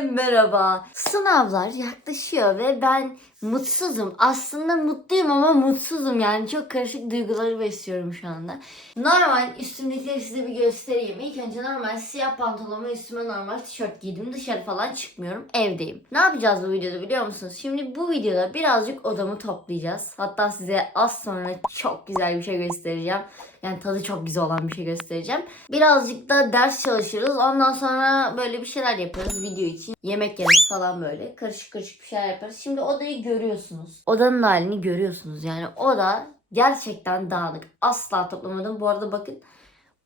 Merhaba. Sınavlar yaklaşıyor ve ben mutsuzum. Aslında mutluyum ama mutsuzum yani çok karışık duyguları besliyorum şu anda. Normal üstümdekileri size bir göstereyim. İlk önce normal siyah pantolon üstüme normal tişört giydim. Dışarı falan çıkmıyorum. Evdeyim. Ne yapacağız bu videoda biliyor musunuz? Şimdi bu videoda birazcık odamı toplayacağız. Hatta size az sonra çok güzel bir şey göstereceğim. Yani tadı çok güzel olan bir şey göstereceğim. Birazcık da ders çalışırız. Ondan sonra böyle bir şeyler yaparız video için. Yemek yeriz falan böyle. Karışık karışık bir şeyler yaparız. Şimdi odayı görüyorsunuz. Odanın halini görüyorsunuz. Yani oda gerçekten dağınık. Asla toplamadım. Bu arada bakın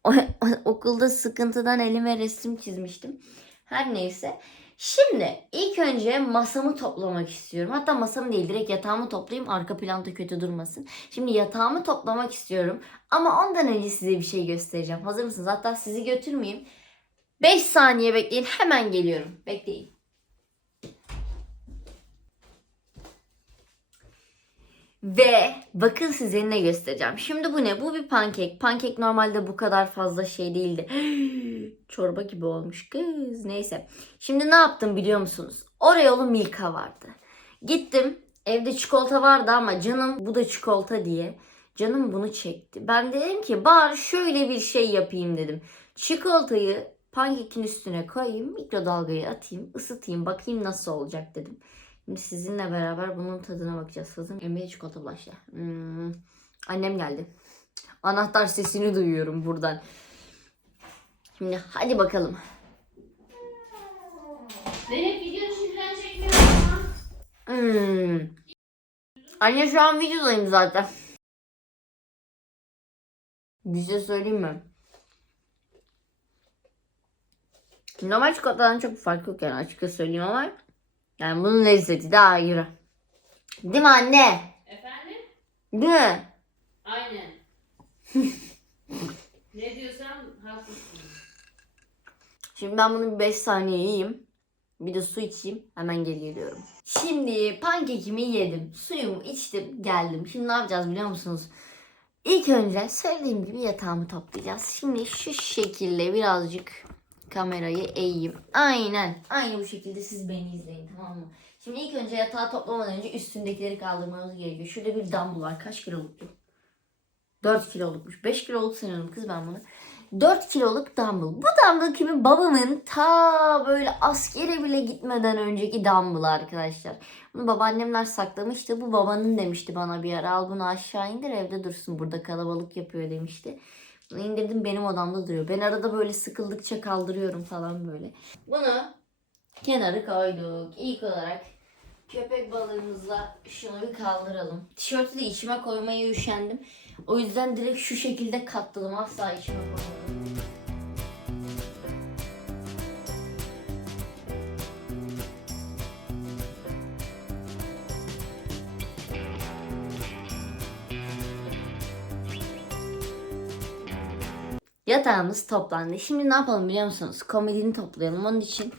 okulda sıkıntıdan elime resim çizmiştim. Her neyse. Şimdi ilk önce masamı toplamak istiyorum. Hatta masamı değil direkt yatağımı toplayayım arka planda kötü durmasın. Şimdi yatağımı toplamak istiyorum. Ama ondan önce size bir şey göstereceğim. Hazır mısınız? Hatta sizi götürmeyeyim. 5 saniye bekleyin hemen geliyorum. Bekleyin. Ve bakın size ne göstereceğim. Şimdi bu ne? Bu bir pankek. Pankek normalde bu kadar fazla şey değildi. Çorba gibi olmuş kız. Neyse. Şimdi ne yaptım biliyor musunuz? Oreo'lu Milka vardı. Gittim. Evde çikolata vardı ama canım bu da çikolata diye. Canım bunu çekti. Ben dedim ki bari şöyle bir şey yapayım dedim. Çikolatayı pankekin üstüne koyayım. Mikrodalgaya atayım. ısıtayım. Bakayım nasıl olacak dedim. Şimdi sizinle beraber bunun tadına bakacağız. Hazır mı? Emre'ye çikolata bulaştı. Hmm. Annem geldi. Anahtar sesini duyuyorum buradan. Şimdi hadi bakalım. Zeynep video şimdiden çekmiyor ama. Hmm. Anne şu an videodayım zaten. Bir şey söyleyeyim mi? Normal çikolatadan çok fark yok yani açıkça söyleyeyim ama yani bunun lezzeti daha ayrı. Değil mi anne? Efendim? Değil mi? Aynen. ne diyorsan haklısın. Şimdi ben bunu bir 5 saniye yiyeyim. Bir de su içeyim. Hemen geri geliyorum. Şimdi pankekimi yedim. Suyumu içtim. Geldim. Şimdi ne yapacağız biliyor musunuz? İlk önce söylediğim gibi yatağımı toplayacağız. Şimdi şu şekilde birazcık kamerayı eğeyim. Aynen. Aynı bu şekilde siz beni izleyin tamam mı? Şimdi ilk önce yatağı toplamadan önce üstündekileri kaldırmamız gerekiyor. Şurada bir dumbbell var. Kaç kiloluk bu? 4 kilolukmuş. 5 kiloluk sanıyorum kız ben bunu. 4 kiloluk dumbbell. Bu dumbbell kimi? Babamın ta böyle askere bile gitmeden önceki dumbbell arkadaşlar. Bunu babaannemler saklamıştı. Bu babanın demişti bana bir ara. Al bunu aşağı indir evde dursun. Burada kalabalık yapıyor demişti. Bunu indirdim benim odamda duruyor. Ben arada böyle sıkıldıkça kaldırıyorum falan böyle. Bunu kenarı koyduk. İlk olarak köpek balığımızla şunu bir kaldıralım. Tişörtü de içime koymaya üşendim. O yüzden direkt şu şekilde katladım. Asla içime koymadım. Yatağımız toplandı. Şimdi ne yapalım biliyor musunuz? Komodini toplayalım. Onun için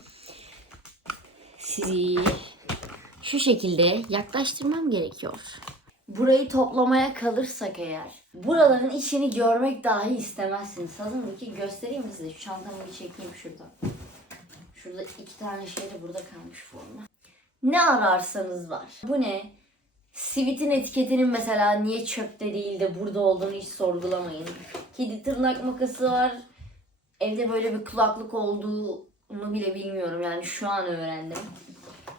sizi şu şekilde yaklaştırmam gerekiyor. Burayı toplamaya kalırsak eğer buraların içini görmek dahi istemezsiniz. Hazır mı ki göstereyim mi size? Şu çantamı bir çekeyim şuradan. Şurada iki tane şey de burada kalmış forma. Ne ararsanız var. Bu ne? Sivit'in etiketinin mesela niye çöpte değil de burada olduğunu hiç sorgulamayın. Kedi tırnak makası var. Evde böyle bir kulaklık olduğunu bile bilmiyorum yani şu an öğrendim.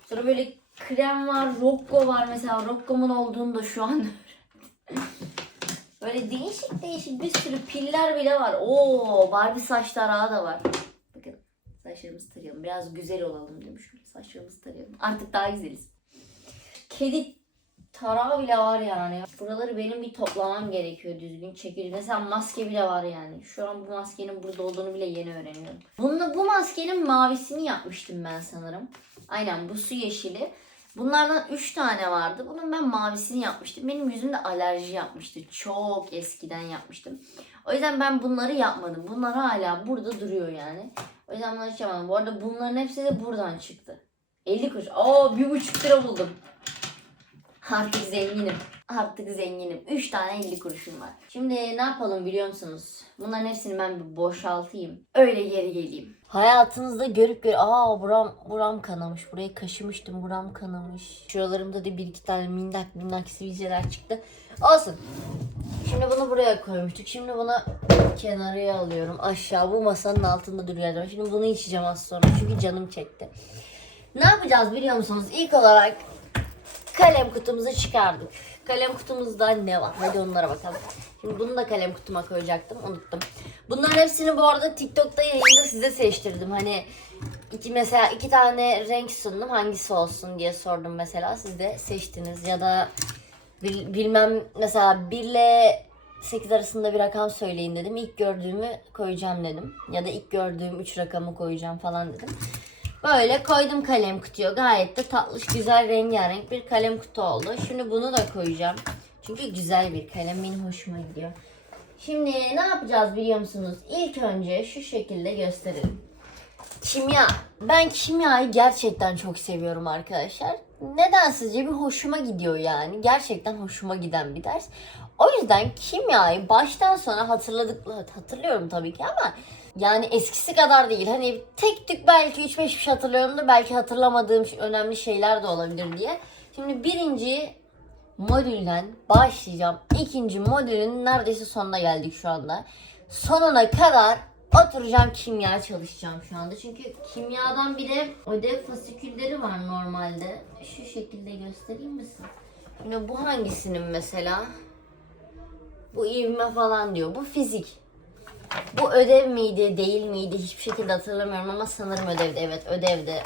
Sonra böyle krem var, Rocco var mesela. Rocco'mun olduğunu da şu an öğrendim. Böyle değişik değişik bir sürü piller bile var. Oo, Barbie saç tarağı da var. Bakın saçlarımızı tarayalım. Biraz güzel olalım demiş. Saçlarımızı tarayalım. Artık daha güzeliz. Kedi tarağı bile var yani. Buraları benim bir toplamam gerekiyor düzgün çekil. Mesela maske bile var yani. Şu an bu maskenin burada olduğunu bile yeni öğreniyorum. Bunu, bu maskenin mavisini yapmıştım ben sanırım. Aynen bu su yeşili. Bunlardan 3 tane vardı. Bunun ben mavisini yapmıştım. Benim yüzümde alerji yapmıştı. Çok eskiden yapmıştım. O yüzden ben bunları yapmadım. Bunlar hala burada duruyor yani. O yüzden bunları hiç. Bu arada bunların hepsi de buradan çıktı. 50 kuruş. Bir buçuk lira buldum. Artık zenginim. Artık zenginim. 3 tane 50 kuruşum var. Şimdi ne yapalım biliyor musunuz? Bunların hepsini ben bir boşaltayım. Öyle geri geleyim. Hayatınızda görüp görüp aa buram, buram kanamış. Burayı kaşımıştım buram kanamış. Şuralarımda da bir iki tane minnak minnak sivilceler çıktı. Olsun. Şimdi bunu buraya koymuştuk. Şimdi bunu kenarıya alıyorum. Aşağı bu masanın altında duruyor. Şimdi bunu içeceğim az sonra. Çünkü canım çekti. Ne yapacağız biliyor musunuz? İlk olarak kalem kutumuzu çıkardık. Kalem kutumuzda ne var? Hadi onlara bakalım. Şimdi bunu da kalem kutuma koyacaktım. Unuttum. Bunların hepsini bu arada TikTok'ta yayında size seçtirdim. Hani iki mesela iki tane renk sundum. Hangisi olsun diye sordum mesela. Siz de seçtiniz ya da bil- bilmem mesela 1 ile 8 arasında bir rakam söyleyin dedim. İlk gördüğümü koyacağım dedim. Ya da ilk gördüğüm 3 rakamı koyacağım falan dedim. Böyle koydum kalem kutuya. Gayet de tatlış, güzel, rengarenk bir kalem kutu oldu. Şimdi bunu da koyacağım. Çünkü güzel bir kalem. Benim hoşuma gidiyor. Şimdi ne yapacağız biliyor musunuz? İlk önce şu şekilde gösterelim. Kimya. Ben kimyayı gerçekten çok seviyorum arkadaşlar. Neden sizce bir hoşuma gidiyor yani. Gerçekten hoşuma giden bir ders. O yüzden kimyayı baştan sona hatırladık hatırlıyorum tabii ki ama yani eskisi kadar değil. Hani tek tük belki 3-5 bir şey hatırlıyorum da belki hatırlamadığım şey- önemli şeyler de olabilir diye. Şimdi birinci modülden başlayacağım. İkinci modülün neredeyse sonuna geldik şu anda. Sonuna kadar oturacağım kimya çalışacağım şu anda. Çünkü kimyadan bir de ödev fasikülleri var normalde. Şu şekilde göstereyim mi size? Şimdi bu hangisinin mesela? Bu ivme falan diyor. Bu fizik. Bu ödev miydi, değil miydi hiçbir şekilde hatırlamıyorum ama sanırım ödevdi. Evet ödevdi.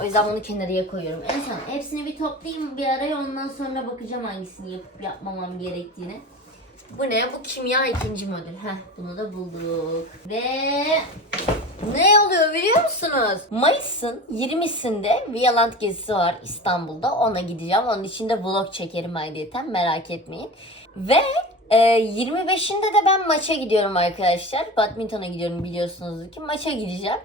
O yüzden bunu kenarıya koyuyorum. En son hepsini bir toplayayım bir araya ondan sonra bakacağım hangisini yapıp yapmamam gerektiğini. Bu ne? Bu kimya ikinci modül. Heh bunu da bulduk. Ve ne oluyor biliyor musunuz? Mayıs'ın 20'sinde Viyaland gezisi var İstanbul'da. Ona gideceğim. Onun için de vlog çekerim ayrıyeten merak etmeyin. Ve e, 25'inde de ben maça gidiyorum arkadaşlar. Badminton'a gidiyorum biliyorsunuz ki. Maça gideceğim.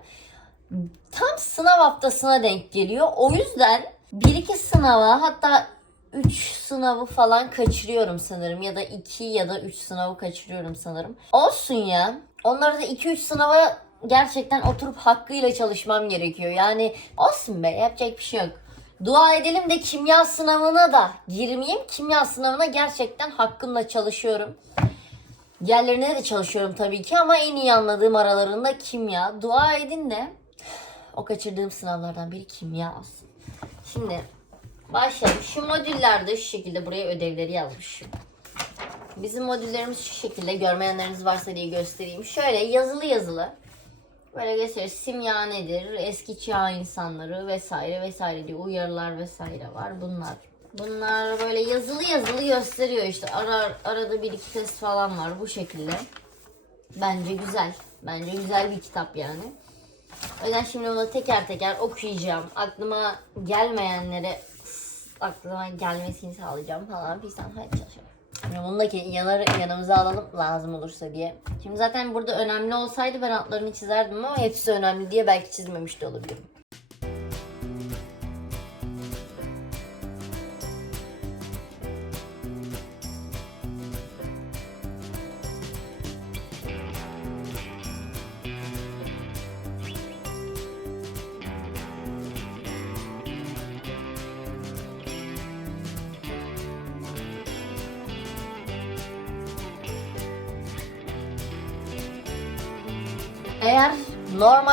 Tam sınav haftasına denk geliyor. O yüzden 1-2 sınava hatta 3 sınavı falan kaçırıyorum sanırım. Ya da 2 ya da 3 sınavı kaçırıyorum sanırım. Olsun ya. Onları da 2-3 sınava gerçekten oturup hakkıyla çalışmam gerekiyor. Yani olsun be yapacak bir şey yok. Dua edelim de kimya sınavına da girmeyeyim. Kimya sınavına gerçekten hakkımla çalışıyorum. Diğerlerine de çalışıyorum tabii ki ama en iyi anladığım aralarında kimya. Dua edin de o kaçırdığım sınavlardan biri kimya olsun. Şimdi başlayalım. Şu modüllerde şu şekilde buraya ödevleri yazmışım. Bizim modüllerimiz şu şekilde. Görmeyenleriniz varsa diye göstereyim. Şöyle yazılı yazılı. Böyle gösteriyor. Simya nedir? Eski çağ insanları vesaire vesaire diyor. Uyarılar vesaire var. Bunlar. Bunlar böyle yazılı yazılı gösteriyor işte. Ara, arada bir iki test falan var bu şekilde. Bence güzel. Bence güzel bir kitap yani. O yüzden şimdi onu teker teker okuyacağım. Aklıma gelmeyenlere aklıma gelmesini sağlayacağım falan filan. Hadi çalışalım. Bunu da yanar, yanımıza alalım lazım olursa diye. Şimdi zaten burada önemli olsaydı ben altlarını çizerdim ama hepsi önemli diye belki çizmemiş de olabilirim.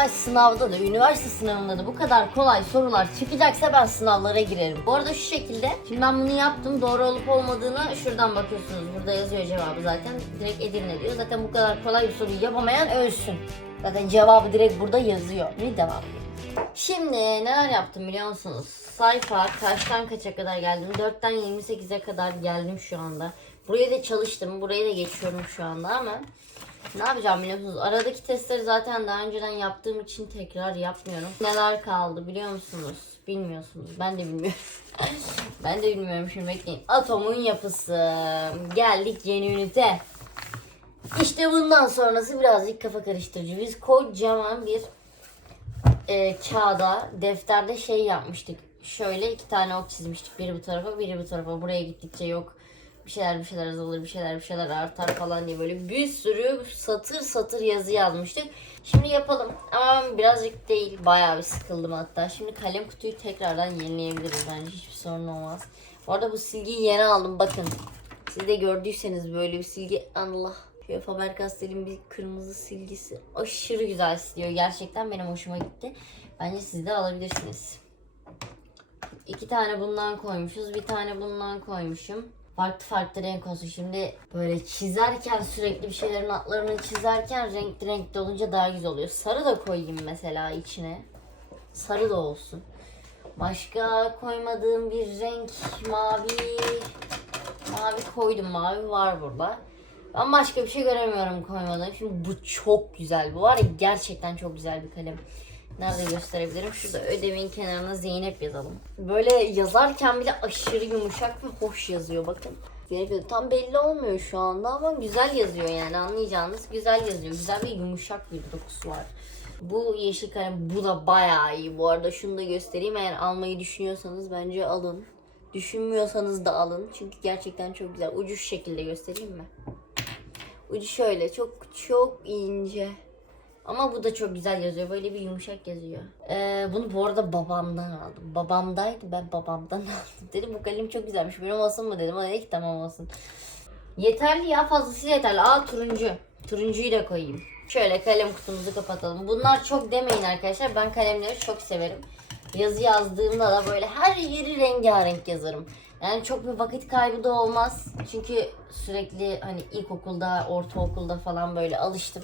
Normal sınavda da, üniversite sınavında da bu kadar kolay sorular çıkacaksa ben sınavlara girerim. Bu arada şu şekilde, şimdi ben bunu yaptım. Doğru olup olmadığını şuradan bakıyorsunuz. Burada yazıyor cevabı zaten. Direkt Edirne diyor. Zaten bu kadar kolay bir soruyu yapamayan ölsün. Zaten cevabı direkt burada yazıyor. Ne devam. Şimdi neler yaptım biliyor musunuz? Sayfa kaçtan kaça kadar geldim? 4'ten 28'e kadar geldim şu anda. Buraya da çalıştım. Buraya da geçiyorum şu anda ama ne yapacağım biliyor musunuz? Aradaki testleri zaten daha önceden yaptığım için tekrar yapmıyorum. Neler kaldı biliyor musunuz? Bilmiyorsunuz. Ben de bilmiyorum. ben de bilmiyorum şimdi bekleyin. Atomun yapısı. Geldik yeni ünite. İşte bundan sonrası birazcık kafa karıştırıcı. Biz kocaman bir e, kağıda, defterde şey yapmıştık. şöyle iki tane ok çizmiştik. Biri bu tarafa biri bu tarafa. Buraya gittikçe yok bir şeyler bir şeyler azalır bir şeyler bir şeyler artar falan diye böyle bir sürü satır satır yazı yazmıştık. Şimdi yapalım ama ben birazcık değil bayağı bir sıkıldım hatta. Şimdi kalem kutuyu tekrardan yenileyebiliriz bence hiçbir sorun olmaz. Bu arada bu silgiyi yeni aldım bakın. Siz de gördüyseniz böyle bir silgi Allah. Şöyle Faber-Castell'in bir kırmızı silgisi. Aşırı güzel siliyor. Gerçekten benim hoşuma gitti. Bence siz de alabilirsiniz. İki tane bundan koymuşuz. Bir tane bundan koymuşum. Farklı farklı renk olsun. Şimdi böyle çizerken sürekli bir şeylerin altlarını çizerken renkli renkli olunca daha güzel oluyor. Sarı da koyayım mesela içine. Sarı da olsun. Başka koymadığım bir renk mavi. Mavi koydum. Mavi var burada. Ben başka bir şey göremiyorum koymadığım. Şimdi bu çok güzel. Bu var ya gerçekten çok güzel bir kalem. Nerede gösterebilirim? Şurada ödevin kenarına Zeynep yazalım. Böyle yazarken bile aşırı yumuşak ve hoş yazıyor bakın. Zeynep. Tam belli olmuyor şu anda ama güzel yazıyor yani anlayacağınız güzel yazıyor. Güzel ve yumuşak bir dokusu var. Bu yeşil kalem bu da bayağı iyi. Bu arada şunu da göstereyim. Eğer almayı düşünüyorsanız bence alın. Düşünmüyorsanız da alın. Çünkü gerçekten çok güzel. Ucu şu şekilde göstereyim mi? Ucu şöyle çok çok ince. Ama bu da çok güzel yazıyor. Böyle bir yumuşak yazıyor. Ee, bunu bu arada babamdan aldım. Babamdaydı ben babamdan aldım. Dedim bu kalem çok güzelmiş. Benim olsun mu dedim. O dedi ki tamam olsun. Yeterli ya fazlasıyla yeterli. Aa turuncu. Turuncuyu da koyayım. Şöyle kalem kutumuzu kapatalım. Bunlar çok demeyin arkadaşlar. Ben kalemleri çok severim. Yazı yazdığımda da böyle her yeri rengarenk yazarım. Yani çok bir vakit kaybı da olmaz. Çünkü sürekli hani ilkokulda, ortaokulda falan böyle alıştım.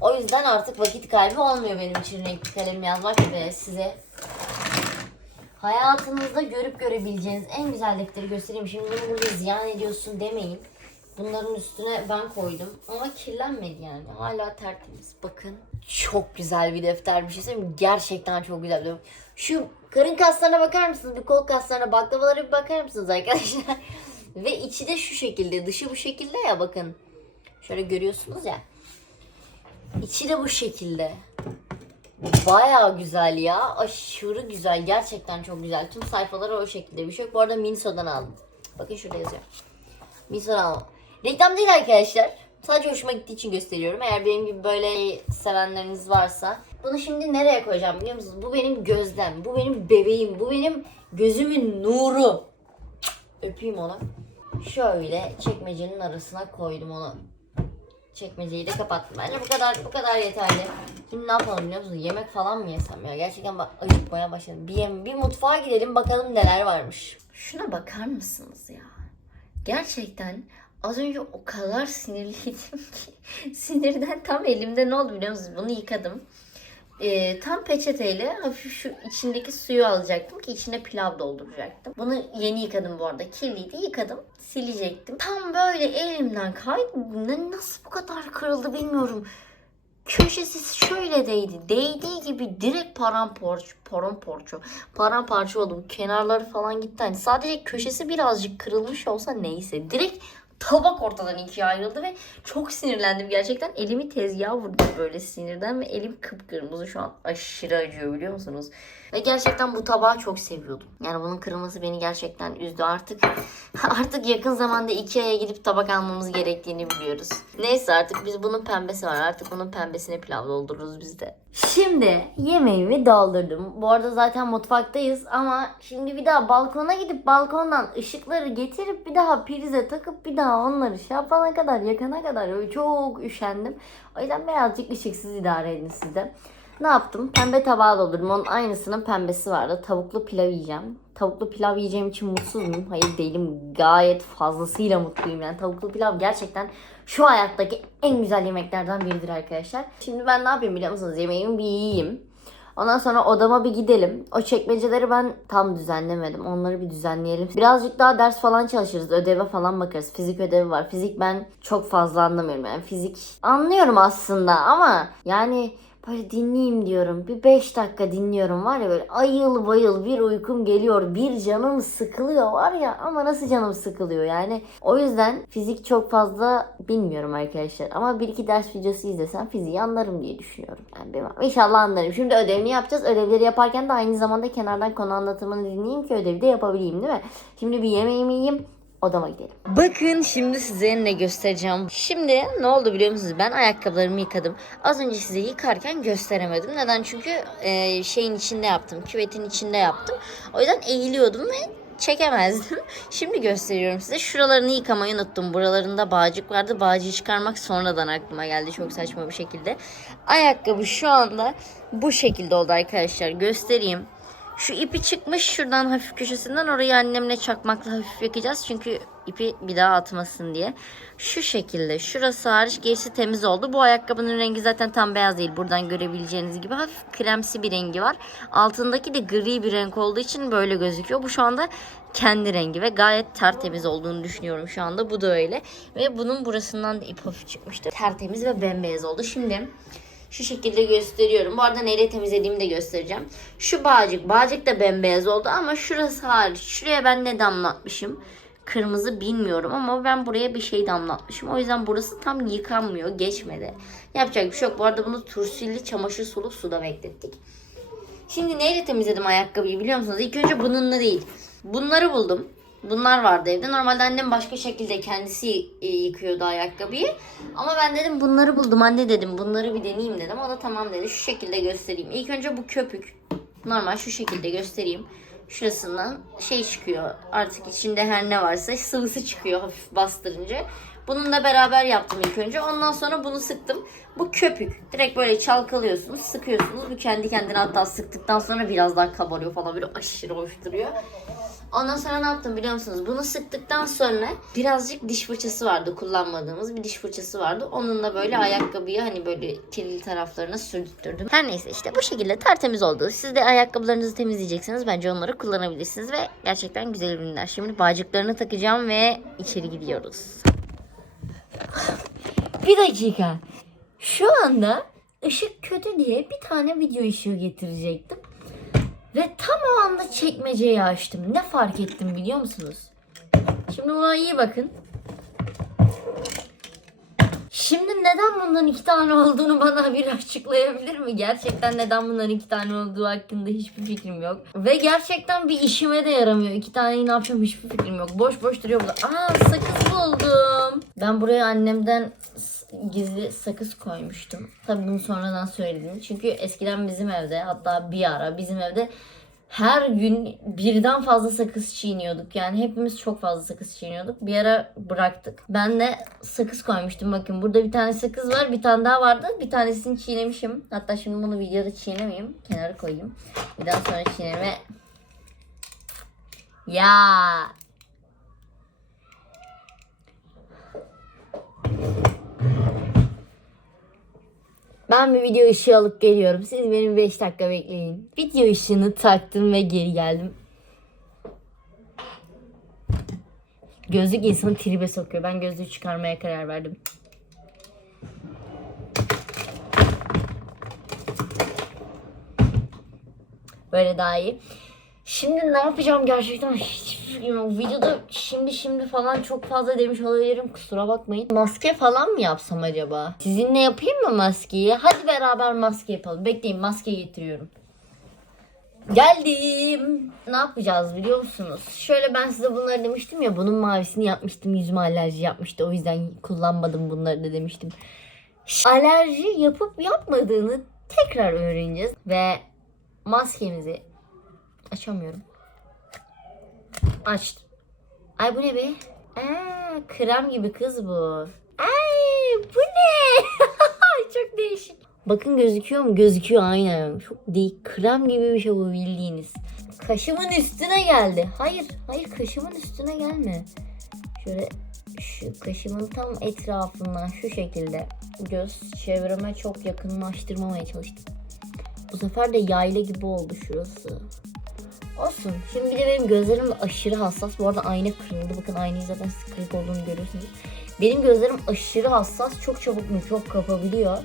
O yüzden artık vakit kaybı olmuyor benim için renkli kalem yazmak ve size hayatınızda görüp görebileceğiniz en güzel defteri göstereyim. Şimdi bunu burada ziyan ediyorsun demeyin. Bunların üstüne ben koydum ama kirlenmedi yani. Hala tertemiz. Bakın çok güzel bir defter bir şey? Gerçekten çok güzel bir. Şu karın kaslarına bakar mısınız? Bir kol kaslarına, baklavalara bir bakar mısınız arkadaşlar? Ve içi de şu şekilde, dışı bu şekilde ya bakın. Şöyle görüyorsunuz ya. İçi de bu şekilde. Bayağı güzel ya. Aşırı güzel. Gerçekten çok güzel. Tüm sayfaları o şekilde bir şey. Bu arada Miniso'dan aldım. Bakın şurada yazıyor. Miniso'dan aldım. Reklam değil arkadaşlar. Sadece hoşuma gittiği için gösteriyorum. Eğer benim gibi böyle sevenleriniz varsa. Bunu şimdi nereye koyacağım biliyor musunuz? Bu benim gözdem. Bu benim bebeğim. Bu benim gözümün nuru. Öpeyim onu. Şöyle çekmecenin arasına koydum onu. Çekmeceyi de kapattım. Bence bu kadar bu kadar yeterli. Şimdi ne yapalım biliyor musunuz? Yemek falan mı yesem ya? Gerçekten bak acıkmaya başladım. Bir, yem- bir mutfağa gidelim bakalım neler varmış. Şuna bakar mısınız ya? Gerçekten az önce o kadar sinirliydim ki sinirden tam elimde ne oldu biliyor musunuz? Bunu yıkadım. Ee, tam peçeteyle hafif şu içindeki suyu alacaktım ki içine pilav dolduracaktım. Bunu yeni yıkadım bu arada. Kirliydi yıkadım. Silecektim. Tam böyle elimden kaydı. Nasıl bu kadar kırıldı bilmiyorum. Köşesi şöyle değdi. Değdiği gibi direkt paramparça, paramparça, paramparça oldum. Kenarları falan gitti. Hani sadece köşesi birazcık kırılmış olsa neyse. Direkt tabak ortadan ikiye ayrıldı ve çok sinirlendim gerçekten. Elimi tezgaha vurdum böyle sinirden ve elim kıpkırmızı şu an aşırı acıyor biliyor musunuz? Ve gerçekten bu tabağı çok seviyordum. Yani bunun kırılması beni gerçekten üzdü. Artık artık yakın zamanda Ikea'ya gidip tabak almamız gerektiğini biliyoruz. Neyse artık biz bunun pembesi var. Artık bunun pembesine pilav doldururuz biz de. Şimdi yemeğimi doldurdum. Bu arada zaten mutfaktayız ama şimdi bir daha balkona gidip balkondan ışıkları getirip bir daha prize takıp bir daha onları şey yapana kadar yakana kadar çok üşendim. O yüzden birazcık ışıksız idare edin siz de. Ne yaptım? Pembe tabağı doldurdum. Onun aynısının pembesi vardı. Tavuklu pilav yiyeceğim. Tavuklu pilav yiyeceğim için mutsuz muyum? Hayır değilim. Gayet fazlasıyla mutluyum. Yani tavuklu pilav gerçekten şu hayattaki en güzel yemeklerden biridir arkadaşlar. Şimdi ben ne yapayım biliyor musunuz? Yemeğimi bir yiyeyim. Ondan sonra odama bir gidelim. O çekmeceleri ben tam düzenlemedim. Onları bir düzenleyelim. Birazcık daha ders falan çalışırız. Ödeve falan bakarız. Fizik ödevi var. Fizik ben çok fazla anlamıyorum. Yani fizik anlıyorum aslında ama yani Böyle dinleyeyim diyorum. Bir 5 dakika dinliyorum var ya böyle ayıl bayıl bir uykum geliyor. Bir canım sıkılıyor var ya ama nasıl canım sıkılıyor yani. O yüzden fizik çok fazla bilmiyorum arkadaşlar. Ama bir iki ders videosu izlesem fiziği anlarım diye düşünüyorum. Yani bilmem. İnşallah anlarım. Şimdi ödevini yapacağız. Ödevleri yaparken de aynı zamanda kenardan konu anlatımını dinleyeyim ki ödevi de yapabileyim değil mi? Şimdi bir yemeğimi yiyeyim. Odama gidelim. Bakın şimdi size ne göstereceğim. Şimdi ne oldu biliyor musunuz? Ben ayakkabılarımı yıkadım. Az önce size yıkarken gösteremedim. Neden? Çünkü e, şeyin içinde yaptım. Küvetin içinde yaptım. O yüzden eğiliyordum ve çekemezdim. Şimdi gösteriyorum size. Şuralarını yıkamayı unuttum. Buralarında bağcık vardı. Bağcığı çıkarmak sonradan aklıma geldi. Çok saçma bir şekilde. Ayakkabı şu anda bu şekilde oldu arkadaşlar. Göstereyim. Şu ipi çıkmış şuradan hafif köşesinden orayı annemle çakmakla hafif yakacağız. Çünkü ipi bir daha atmasın diye. Şu şekilde şurası hariç gerisi temiz oldu. Bu ayakkabının rengi zaten tam beyaz değil. Buradan görebileceğiniz gibi hafif kremsi bir rengi var. Altındaki de gri bir renk olduğu için böyle gözüküyor. Bu şu anda kendi rengi ve gayet tertemiz olduğunu düşünüyorum şu anda. Bu da öyle. Ve bunun burasından da ip hafif çıkmıştı. Tertemiz ve bembeyaz oldu. Şimdi şu şekilde gösteriyorum. Bu arada neyle temizlediğimi de göstereceğim. Şu bağcık. Bağcık da bembeyaz oldu ama şurası hariç. Şuraya ben ne damlatmışım? Kırmızı bilmiyorum ama ben buraya bir şey damlatmışım. O yüzden burası tam yıkanmıyor. Geçmedi. Yapacak bir şey yok. Bu arada bunu turşilli çamaşır sulu suda beklettik. Şimdi neyle temizledim ayakkabıyı biliyor musunuz? İlk önce bununla değil. Bunları buldum. Bunlar vardı evde. Normalde annem başka şekilde kendisi e, yıkıyordu ayakkabıyı. Ama ben dedim bunları buldum anne dedim. Bunları bir deneyeyim dedim. O da tamam dedi. Şu şekilde göstereyim. İlk önce bu köpük. Normal şu şekilde göstereyim. Şurasından şey çıkıyor. Artık içinde her ne varsa sıvısı çıkıyor hafif bastırınca. Bununla beraber yaptım ilk önce. Ondan sonra bunu sıktım. Bu köpük. Direkt böyle çalkalıyorsunuz, sıkıyorsunuz. Bu kendi kendine hatta sıktıktan sonra biraz daha kabarıyor falan böyle aşırı hoş. Ondan sonra ne yaptım biliyor musunuz? Bunu sıktıktan sonra birazcık diş fırçası vardı kullanmadığımız bir diş fırçası vardı. Onunla böyle ayakkabıyı hani böyle kirli taraflarına sürdürttürdüm. Her neyse işte bu şekilde tertemiz oldu. Siz de ayakkabılarınızı temizleyeceksiniz. Bence onları kullanabilirsiniz ve gerçekten güzel ürünler. Şimdi bağcıklarını takacağım ve içeri gidiyoruz. Bir dakika. Şu anda ışık kötü diye bir tane video ışığı getirecektim. Ve tam o anda çekmeceyi açtım. Ne fark ettim biliyor musunuz? Şimdi buna iyi bakın. Şimdi neden bunların iki tane olduğunu bana bir açıklayabilir mi? Gerçekten neden bunların iki tane olduğu hakkında hiçbir fikrim yok. Ve gerçekten bir işime de yaramıyor. İki taneyi ne yapacağım hiçbir fikrim yok. Boş boş duruyor burada. Aa sakız buldum. Ben buraya annemden gizli sakız koymuştum. Tabii bunu sonradan söyledim. Çünkü eskiden bizim evde hatta bir ara bizim evde her gün birden fazla sakız çiğniyorduk. Yani hepimiz çok fazla sakız çiğniyorduk. Bir ara bıraktık. Ben de sakız koymuştum. Bakın burada bir tane sakız var. Bir tane daha vardı. Bir tanesini çiğnemişim. Hatta şimdi bunu videoda çiğnemeyeyim. Kenara koyayım. Bir daha sonra çiğneme. Ya Ben bir video ışığı alıp geliyorum. Siz benim 5 dakika bekleyin. Video ışığını taktım ve geri geldim. Gözlük insanı tribe sokuyor. Ben gözlüğü çıkarmaya karar verdim. Böyle daha iyi. Şimdi ne yapacağım gerçekten hiç fikrim yok. Videoda şimdi şimdi falan çok fazla demiş olabilirim kusura bakmayın. Maske falan mı yapsam acaba? Sizinle yapayım mı maskeyi? Hadi beraber maske yapalım. Bekleyin maske getiriyorum. Geldim. Ne yapacağız biliyor musunuz? Şöyle ben size bunları demiştim ya. Bunun mavisini yapmıştım. Yüzüme alerji yapmıştı. O yüzden kullanmadım bunları da demiştim. Alerji yapıp yapmadığını tekrar öğreneceğiz. Ve maskemizi açamıyorum. Açtım. Ay bu ne be? Aa, krem gibi kız bu. Ay bu ne? Çok değişik. Bakın gözüküyor mu? Gözüküyor aynen. Çok değil. Krem gibi bir şey bu bildiğiniz. Kaşımın üstüne geldi. Hayır, hayır kaşımın üstüne gelme. Şöyle şu kaşımın tam etrafından şu şekilde göz çevreme çok yakınlaştırmamaya çalıştım. Bu sefer de yayla gibi oldu şurası. Olsun. Şimdi bir de benim gözlerim de aşırı hassas. Bu arada ayna kırıldı. Bakın aynayı zaten kırık olduğunu görüyorsunuz. Benim gözlerim aşırı hassas. Çok çabuk mikrop kapabiliyor.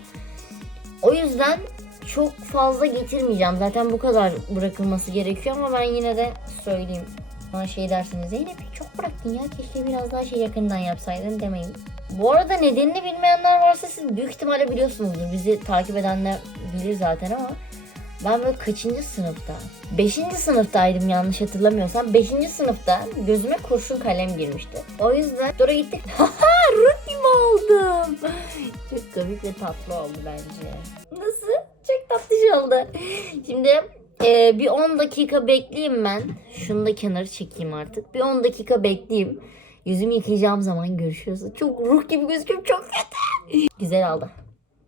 O yüzden çok fazla getirmeyeceğim. Zaten bu kadar bırakılması gerekiyor ama ben yine de söyleyeyim. Bana şey dersiniz Zeynep çok bıraktın ya keşke biraz daha şey yakından yapsaydın demeyin. Bu arada nedenini bilmeyenler varsa siz büyük ihtimalle biliyorsunuzdur. Bizi takip edenler bilir zaten ama ben böyle kaçıncı sınıfta? Beşinci sınıftaydım yanlış hatırlamıyorsam. Beşinci sınıfta gözüme kurşun kalem girmişti. O yüzden sonra gittik. Haha Ruki mi oldum? Çok komik ve tatlı oldu bence. Nasıl? Çok tatlış oldu. Şimdi e, bir 10 dakika bekleyeyim ben. Şunu da kenara çekeyim artık. Bir 10 dakika bekleyeyim. Yüzümü yıkayacağım zaman görüşürüz. Çok ruh gibi gözüküyorum. Çok kötü. Güzel oldu.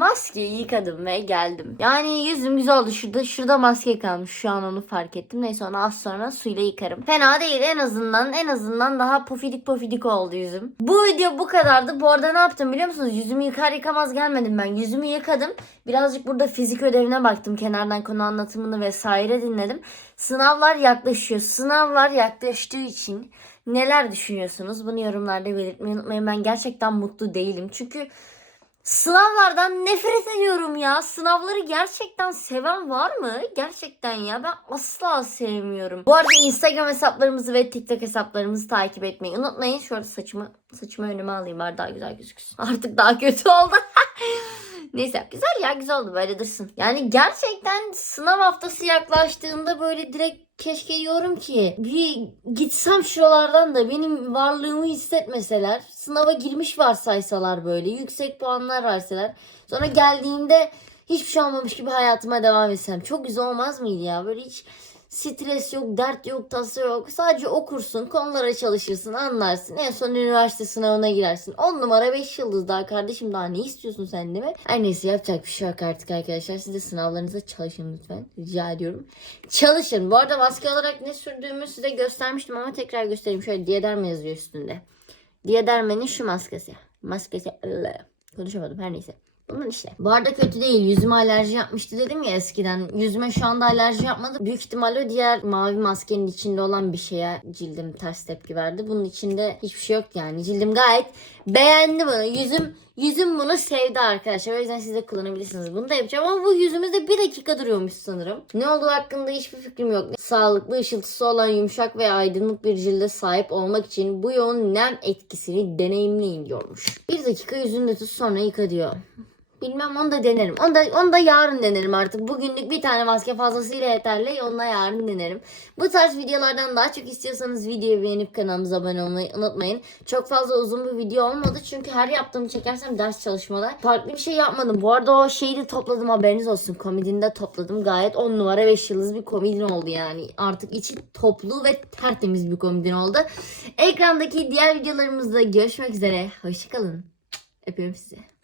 Maskeyi yıkadım ve geldim. Yani yüzüm güzel oldu. Şurada şurada maske kalmış. Şu an onu fark ettim. Neyse onu az sonra suyla yıkarım. Fena değil en azından. En azından daha pofidik pofidik oldu yüzüm. Bu video bu kadardı. Bu arada ne yaptım biliyor musunuz? Yüzümü yıkar yıkamaz gelmedim ben. Yüzümü yıkadım. Birazcık burada fizik ödevine baktım. Kenardan konu anlatımını vesaire dinledim. Sınavlar yaklaşıyor. Sınavlar yaklaştığı için neler düşünüyorsunuz? Bunu yorumlarda belirtmeyi unutmayın. Ben gerçekten mutlu değilim. Çünkü Sınavlardan nefret ediyorum ya. Sınavları gerçekten seven var mı? Gerçekten ya. Ben asla sevmiyorum. Bu arada Instagram hesaplarımızı ve TikTok hesaplarımızı takip etmeyi unutmayın. Şöyle saçımı saçımı önüme alayım bari daha güzel gözüksün. Artık daha kötü oldu. Neyse güzel ya güzel oldu böyle dursun. Yani gerçekten sınav haftası yaklaştığında böyle direkt keşke diyorum ki bir gitsem şuralardan da benim varlığımı hissetmeseler. Sınava girmiş varsaysalar böyle yüksek puanlar verseler. Sonra geldiğimde hiçbir şey olmamış gibi hayatıma devam etsem. Çok güzel olmaz mıydı ya? Böyle hiç stres yok, dert yok, tasa yok. Sadece okursun, konulara çalışırsın, anlarsın. En son üniversite sınavına girersin. 10 numara 5 yıldız daha kardeşim daha ne istiyorsun sen değil mi? Her neyse yapacak bir şey yok artık arkadaşlar. Siz de sınavlarınıza çalışın lütfen. Rica ediyorum. Çalışın. Bu arada maske olarak ne sürdüğümü size göstermiştim ama tekrar göstereyim. Şöyle Diaderma yazıyor üstünde. Diaderma'nın şu maskesi. Maskesi. Konuşamadım her neyse. Bunun işte. Bu arada kötü değil. Yüzüme alerji yapmıştı dedim ya eskiden. Yüzüme şu anda alerji yapmadı. Büyük ihtimalle diğer mavi maskenin içinde olan bir şeye cildim ters tepki verdi. Bunun içinde hiçbir şey yok yani. Cildim gayet beğendi bunu. Yüzüm yüzüm bunu sevdi arkadaşlar. O yüzden siz de kullanabilirsiniz. Bunu da yapacağım ama bu yüzümüzde bir dakika duruyormuş sanırım. Ne olduğu hakkında hiçbir fikrim yok. Sağlıklı ışıltısı olan yumuşak ve aydınlık bir cilde sahip olmak için bu yoğun nem etkisini deneyimleyin diyormuş. Bir dakika yüzünde tut sonra yıka diyor. Bilmem onu da denerim. Onu da, onu da yarın denerim artık. Bugünlük bir tane maske fazlasıyla yeterli. Onu da yarın denerim. Bu tarz videolardan daha çok istiyorsanız videoyu beğenip kanalımıza abone olmayı unutmayın. Çok fazla uzun bir video olmadı. Çünkü her yaptığımı çekersem ders çalışmalar. Farklı bir şey yapmadım. Bu arada o şeyi de topladım haberiniz olsun. Komedini de topladım. Gayet 10 numara 5 yıldız bir komedin oldu yani. Artık içi toplu ve tertemiz bir komedin oldu. Ekrandaki diğer videolarımızda görüşmek üzere. Hoşçakalın. Öpüyorum sizi.